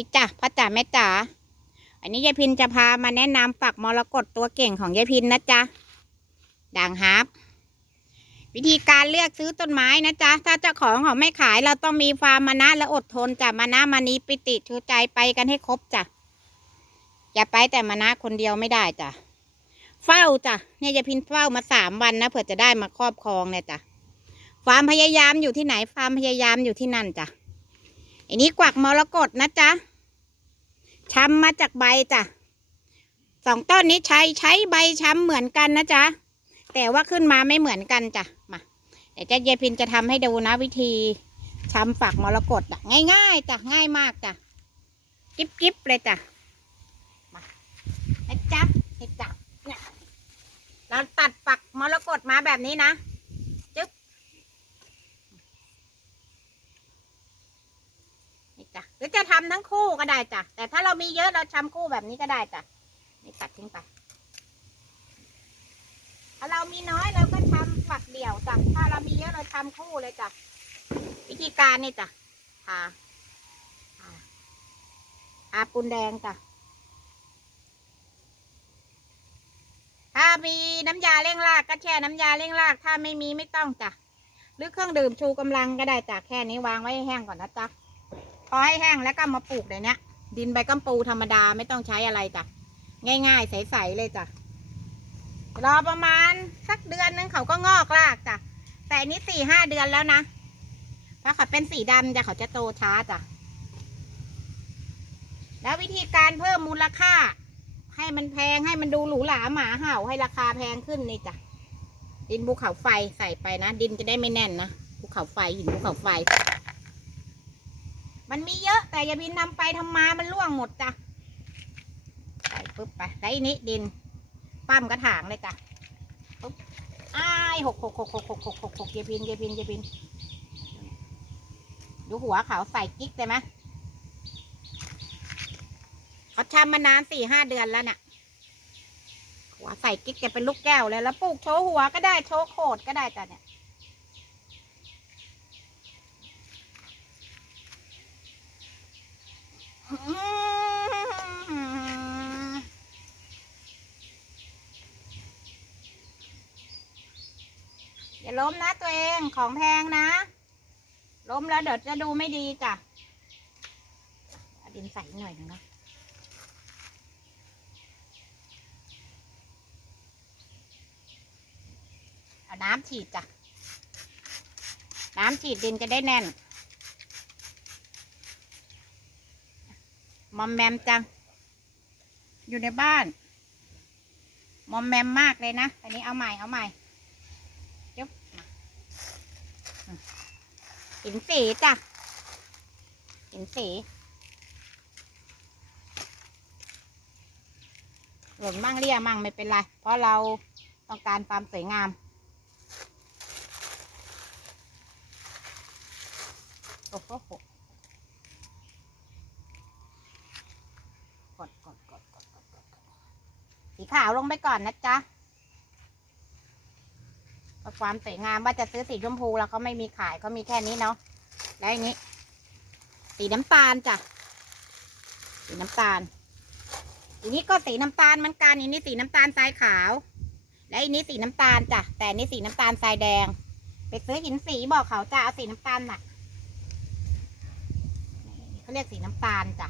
ดีจ้ะพ่อจ๋าแม่จ๋า อันนี้ยายพินจะพามาแนะนำฝักมรกตตัวเก่งของยายพินนะจ๊ะ ด่างฮับวิธีการเลือกซื้อต้นไม้นะจ๊ะ ถ้าเจ้าของเขาไม่ขายเราต้องมีความมานะและอดทนจ้ะมานะมานีปิติชูใจไปกันให้ครบจ้ะ อย่าไปแต่มานะคนเดียวไม่ได้จ้ะ เฝ้าจ้ะ เนี่ยยายพินเฝ้ามาสามวันนะเผื่อจะได้มาครอบครองเนี่ยจ้ะ ความพยายามอยู่ที่ไหนความพยายามอยู่ที่นั่นจ้ะ อันนี้กวักมรกตนะจ๊ะช้ำมาจากใบจ้ะสองต้นนี้ใช้ใช้ใบช้ำเหมือนกันนะจ๊ะแต่ว่าขึ้นมาไม่เหมือนกันจ้ะมาเดี๋ยวเจะเยพินจะทำให้ดูนะวิธีช้ำฝักมรกตอะง่ายๆจ้ะง่ายมากจ้ะกิ๊บกิ๊บเลยจ้ะมาให้จับให้จับเนี่ยเราตัดฝักมรกตมาแบบนี้นะ จึ๊บ นี่จ้ะหรือจะทำทั้งคู่ก็ได้จ้ะ แต่ถ้าเรามีเยอะเราทำคู่แบบนี้ก็ได้จ้ะ นี่ตัดทิ้งไป ถ้าเรามีน้อยเราก็ทำฝักเดี่ยวจ้ะ ถ้าเรามีเยอะเราทำคู่เลยจ้ะ วิธีการนี่จ้ะทาทาทาปูนแดงจ้ะ ถ้ามีน้ำยาเร่งรากก็แช่น้ำยาเร่งราก ถ้าไม่มีไม่ต้องจ้ะ หรือเครื่องดื่มชูกำลังก็ได้จ้ะ แค่นี้วางไว้ให้แห้งก่อนนะจ๊ะ พอให้แห้งแล้วก็มาปลูกในเนี้ย ดินใบกัมปูธรรมดาไม่ต้องใช้อะไรจ้ะ ง่ายๆ ใสๆเลยจ้ะ รอประมาณสักเดือนนึงเขาก็งอกรากจ้ะ แต่นนี้สี่ห้าเดือนแล้วนะ เพราะเขาเป็นสีดำจ้ะเขาจะโตช้าจ้ะ แล้ววิธีการเพิ่มมูลค่า ให้มันแพงให้มันดูหรูหราหมาเห่าให้ราคาแพงขึ้นนี่จ้ะ ดินภูเขาไฟใส่ไปนะ ดินจะได้ไม่แน่นนะภูเขาไฟหินภูเขาไฟ มันมีเยอะแต่อย่าบินนำไปทำมามันร่วงหมดจ้ะใส่ปุ๊บไปแล้วอันนี้ดิน ปั้มกระถางเลยจ้ะปุ๊บอ้ายหกหกหกหกหกหกหกหกเยบินเยบินเยบิน ดูหัวเขาใส่กิ๊กได้ไหมเขาทำมานานสี่ห้าเดือนแล้วน่ะหัวใส่กิ๊กจะเป็นลูกแก้วเลยแล้วปลูกโชว์หัวก็ได้โชว์โคดก็ได้จ้ะเนี่ย อย่าล้มนะตัวเองของแพงนะ ล้มแล้วเดี๋ยวจะดูไม่ดีจ้ะดินใสหน่อยนึงนะเอาน้ำฉีดจ้ะ น้ำฉีดดินจะได้แน่น มอมแมมจัง อยู่ในบ้าน มอมแมมมากเลยนะ อันนี้เอาใหม่ เอาใหม่ยกมาอืมหินสีจ้ะหินสีหล่นมั่งเรียมั่งไม่เป็นไร เพราะเราต้องการความสวยงามโอ้โห กดกดกดกดกดกดกด สีขาวลงไปก่อนนะจ๊ะความสวยงามว่าจะซื้อสีชมพูแล้วเขาไม่มีขายเขามีแค่นี้เนาะแล้วอย่างนี้ สีน้ำตาลจ้ะสีน้ำตาลอันนี้ก็สีน้ำตาลเหมือนกันอันนี้สีน้ำตาลทรายขาว และอันนี้สีน้ำตาลจ้ะแต่อันนี้สีน้ำตาลทรายแดง ไปซื้อหินสีบอกเขาจะเอาสีน้ำตาลน่ะเขาเรียกสีน้ำตาลจ้ะ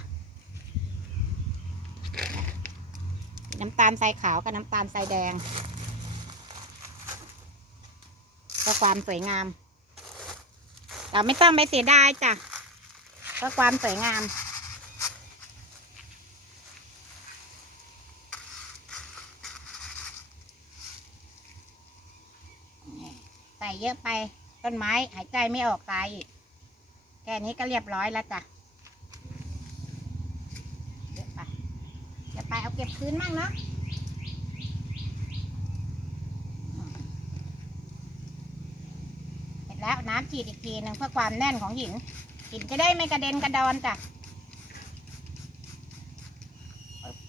น้ำตาลทรายขาวกับน้ำตาลทรายแดงเพื่อความสวยงาม เราไม่ต้องไปเสียดายจ้ะเพื่อความสวยงาม ใส่เยอะไปต้นไม้หายใจไม่ออกตายอีก แค่นี้ก็เรียบร้อยแล้วจ้ะเยอะไป เก็บคืนมั่งเนาะเสร็จแล้วน้ำฉีดอีกทีหนึ่งเพื่อความแน่นของหินหินจะได้ไม่กระเด็นกระดอนจ้ะ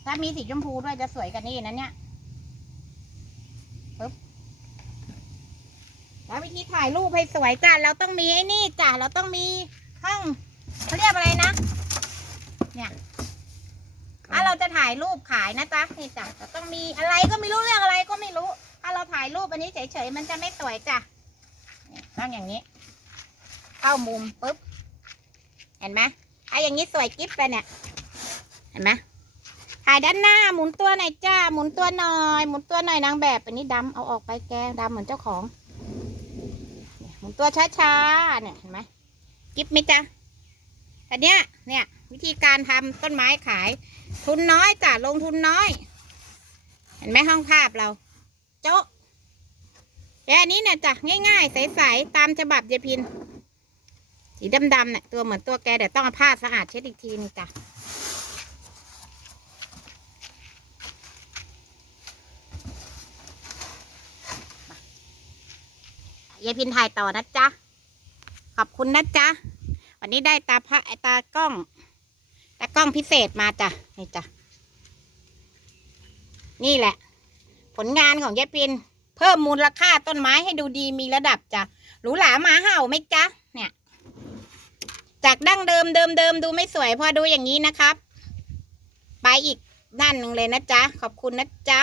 ถ้ามีสีชมพูด้วยจะสวยกว่านี้นะเนี่ยปึ๊บแล้ววิธีถ่ายรูปให้สวยจ้ะเราต้องมีไอ้นี่จ้ะเราต้องมีห้องเขาเรียกอะไรนะ เนี่ย ถ่ายรูปขายนะจ๊ะนี่จ้ะจะต้องมีอะไรก็ไม่รู้เรื่องอะไรก็ไม่รู้ ถ้าเราถ่ายรูปอันนี้เฉยๆมันจะไม่สวยจ้ะต้องอย่างนี้ เข้ามุมปุ๊บ เห็นไหมไอ้อย่างนี้สวยกิ๊บเลยเนี่ย เห็นไหมถ่ายด้านหน้าหมุนตัวหน่อยจ้า หมุนตัวหน่อย หมุนตัวหน่อยนางแบบอันนี้ดำเอาออกไปแกดำเหมือนเจ้าของ หมุนตัวช้าๆ เนี่ยเห็นไหมกิ๊บไหมจ๊ะแต่เนี้ยเนี่ยวิธีการทำต้นไม้ขาย ทุนน้อยจ้ะลงทุนน้อย เห็นไหมห้องภาพเราโจ๊ะแค่นี้เนี่ยจ้ะง่ายๆใสๆตามฉบับยายพิน สีดำๆเนี่ยตัวเหมือนตัวแกเดี๋ยวต้องเอาผ้าสะอาดเช็ดอีกทีนึงจ้ะยายพินถ่ายต่อนะจ๊ะ ขอบคุณนะจ๊ะ วันนี้ได้ตาพระไอตากล้อง ตากล้องพิเศษมาจ้ะนี่จ้ะนี่แหละ ผลงานของยายปิน เพิ่มมูลค่าต้นไม้ให้ดูดีมีระดับจ้ะหรูหราหมาเห่าไหมจ๊ะเนี่ย จากดั้งเดิมเดิมเดิมดูไม่สวยพอดูอย่างนี้นะครับ ไปอีกด้านหนึ่งเลยนะจ๊ะขอบคุณนะจ๊ะ